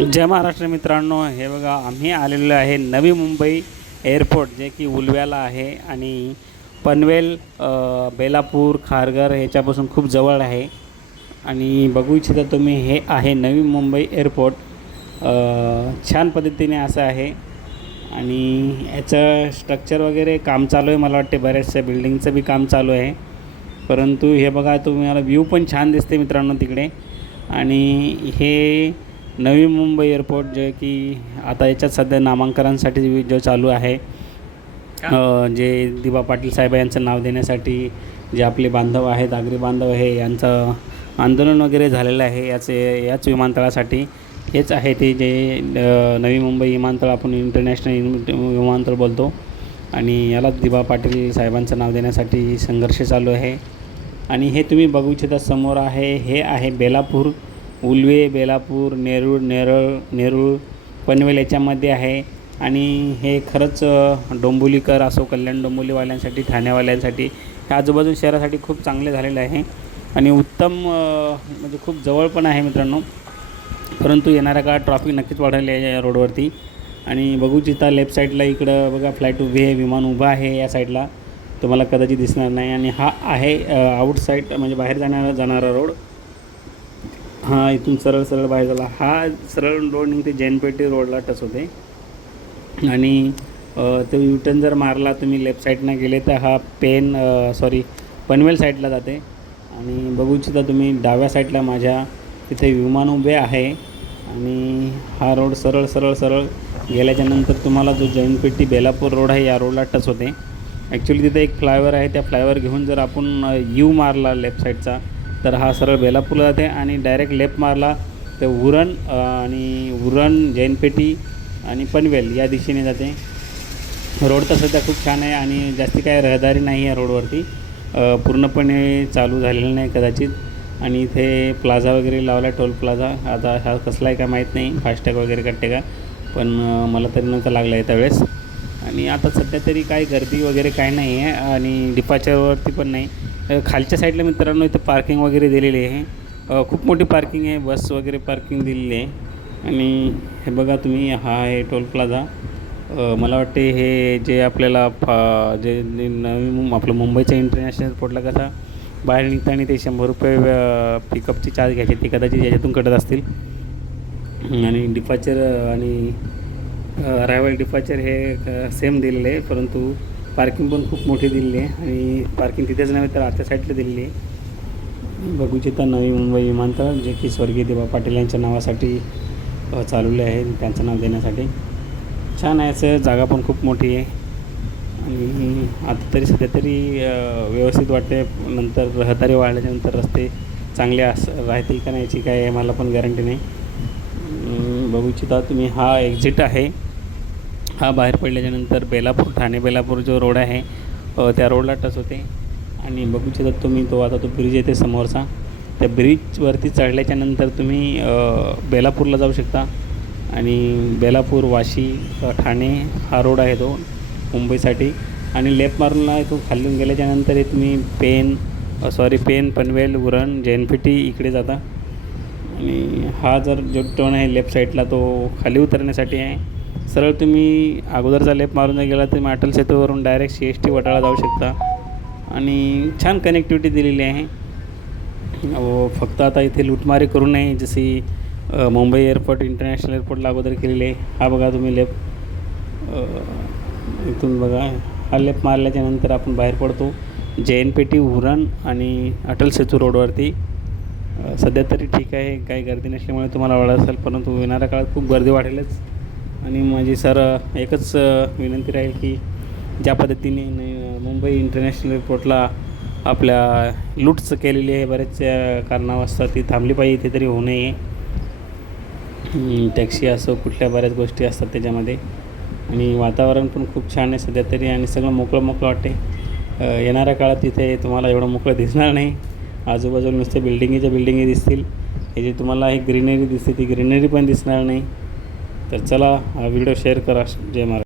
जय महाराष्ट्र मित्रांनो, हे बघा आम्ही आलेलो आहे नवी मुंबई एअरपोर्ट, जे की उलव्याला आहे आणि पनवेल, बेलापूर, खारघर ह्याच्यापासून खूप जवळ आहे. आणि बघू इच्छिता तुम्ही, हे आहे नवी मुंबई एअरपोर्ट. छान पद्धतीने असं आहे आणि याचं स्ट्रक्चर वगैरे काम चालू आहे. मला वाटते बऱ्याचशा बिल्डिंगचं बी काम चालू आहे. परंतु हे बघा, तुम्हाला व्ह्यू पण छान दिसते मित्रांनो तिकडे. आणि हे नवी मुंबई एअरपोर्ट, जे की आता याच्यात सध्या नामांकनांसाठी जो चालू आहे, जे दिबा पाटील साहेब यांचं नाव देण्यासाठी जे आपले बांधव आहेत, आगरी बांधव आहे, यांचं आंदोलन वगैरे झालेलं आहे याच विमानतळासाठी. हेच आहे ते जे नवी मुंबई विमानतळ आपण इंटरनॅशनल विमानतळ बोलतो. आणि यालाच दिबा पाटील साहेबांचं नाव देण्यासाठी संघर्ष चालू आहे. आणि हे तुम्ही बघू इच्छिता समोर आहे, हे आहे बेलापूर. उलवे, बेलापूर, नेरूळ, पनवेल याच्यामध्ये आहे. आणि हे खरंच डोंबिवलीकर असो, कल्याण डोंबिवलीवाल्यांसाठी, ठाणेवाल्यांसाठी, ह्या आजूबाजू शहरासाठी खूप चांगले झालेलं आहे. आणि उत्तम म्हणजे खूप जवळ पण आहे मित्रांनो. परंतु येणाऱ्या काळात ट्रॉफिक नक्कीच वाढेल या रोडवरती. आणि बघू जिथं लेफ्ट साईडला इकडं बघा फ्लाईट उभी आहे, विमान उभं आहे या साईडला, तुम्हाला कदाचित दिसणार नाही. आणि हा आहे आउटसाईड, म्हणजे बाहेर जाणारा रोड. हा इथून सरळ बाहेर झाला, हा सरळ रोड निघते जैनपेठी रोडला टच होते. आणि तो युटर्न जर मारला तुम्ही लेफ्ट साईडनं गेले तर हा पनवेल साईडला जाते. आणि बघू इच्छिता तुम्ही डाव्या साईडला माझ्या तिथे विमान उभे आहे. आणि हा रोड सरळ गेल्याच्यानंतर तुम्हाला जो जैनपेठी बेलापूर रोड आहे या रोडला टच होते. ॲक्च्युली तिथे एक फ्लायओव्हर आहे, त्या फ्लायओव्हर घेऊन जर आपण यू मारला लेफ्ट साईडचा तर हा सरळ बेलापूरला जाते. आणि डायरेक्ट लेफ्ट मारला तर उरण, जैनपेठी आणि पनवेल या दिशेने जाते. रोड तर सध्या खूप छान आहे आणि जास्ती काय रहदारी नाही आहे रोडवरती, पूर्णपणे चालू झालेलं नाही कदाचित. आणि इथे प्लाझा वगैरे लावला, टोल प्लाझा. आता हा कसला आहे का माहीत नाही, फास्टॅग वगैरे कटते का, पण मला तरी नव्हतं लागलं आहे त्यावेळेस. आणि आता सध्या तरी काही गर्दी वगैरे काही नाही आहे. आणि डिपार्चरवरती पण नाही. खालच्या साईडला मित्रांनो इथं पार्किंग वगैरे दिलेली आहे, खूप मोठी पार्किंग आहे, बस वगैरे पार्किंग दिलेली आहे. आणि हे बघा तुम्ही, हा आहे टोल प्लाझा. मला वाटते हे जे आपल्याला जे आपलं मुंबईच्या इंटरनॅशनल एअरपोर्टला कसा बाहेर निघताना ते 100 रुपये पिकअपची चार्ज घ्यायचे, ते कदाचित याच्यातून कटत असतील. आणि डिपार्चर आणि अरायवल डिपार्चर हे सेम दिलेले आहे, परंतु पार्किंग पण खूप मोठी दिलेली आहे. आणि पार्किंग तिथेच नव्हे तर आतल्या साईडला दिलेली आहे. बघू इच्छिता नवी मुंबई विमानतळ, जे की स्वर्गीय दिबा पाटील यांच्या नावासाठी चालवले आहे, त्यांचं नाव देण्यासाठी. छान आहे, असं जागा पण खूप मोठी आहे. आणि आता तरी सध्या तरी व्यवस्थित वाटते. नंतर रहदारी वाढल्याच्यानंतर रस्ते चांगले राहतील का नाही याची काय मला पण गॅरंटी नाही. बघू इच्छिता तुम्ही, हा एक्झिट आहे. हा बाहेर पडल्याच्यानंतर ठाणे बेलापूर जो रोड आहे त्या रोडला टच होते. आणि बघू इच्छिता तुम्ही, आता तो ब्रिज येते समोरचा, त्या ब्रिजवरती चढल्याच्यानंतर तुम्ही बेलापूरला जाऊ शकता. आणि बेलापूर, वाशी, ठाणे हा रोड आहे तो मुंबईसाठी. आणि लेफ्ट मारूनला तो खालून गेल्याच्यानंतर हे तुम्ही पेन, पनवेल, उरण, जैनपेठी इकडे जाता. आणि हा जर जो टर्न आहे लेफ्ट साईडला तो खाली उतरण्यासाठी आहे. सरळ तुम्ही अगोदरचा लेफ्ट मारून जर गेला तर तुम्ही अटल सेतूवरून डायरेक्ट CST वटाळा जाऊ शकता. आणि छान कनेक्टिव्हिटी दिलेली आहे. फक्त आता इथे लूटमारी करू नये, जशी मुंबई एअरपोर्ट इंटरनॅशनल एअरपोर्टला अगोदर केलेली आहे. हा बघा तुम्ही इथून बघा, हा लेफ्ट मारल्याच्यानंतर आपण बाहेर पडतो जैनपेठी, उरण आणि अटल सेतू रोडवरती. सध्या तरी ठीक आहे, काही गर्दी नसल्यामुळे तुम्हाला वाढत असेल, परंतु येणाऱ्या काळात खूप गर्दी वाढेलच. आणि माझी एकच विनंती राहील की ज्या पद्धतीने मुंबई इंटरनॅशनल एअरपोर्टला आपल्या लूटच केलेली आहे, बरेच कारणावास्तव ती थांबली पाहिजे, इथे तरी होऊ नये. टॅक्सी असो, कुठल्या बऱ्याच गोष्टी असतात त्याच्यामध्ये. आणि वातावरण पण खूप छान आहे सध्या तरी, आणि सगळं मोकळं वाटते. येणाऱ्या काळात तिथे तुम्हाला एवढं मोकळं दिसणार नाही. आजूबाजूला नुसते बिल्डिंगी दिसतील. हे जे तुम्हाला एक ग्रीनरी दिसते ती ग्रीनरी पण दिसणार नाही. तर चला, हा व्हिडिओ शेअर करा. जय महाराज.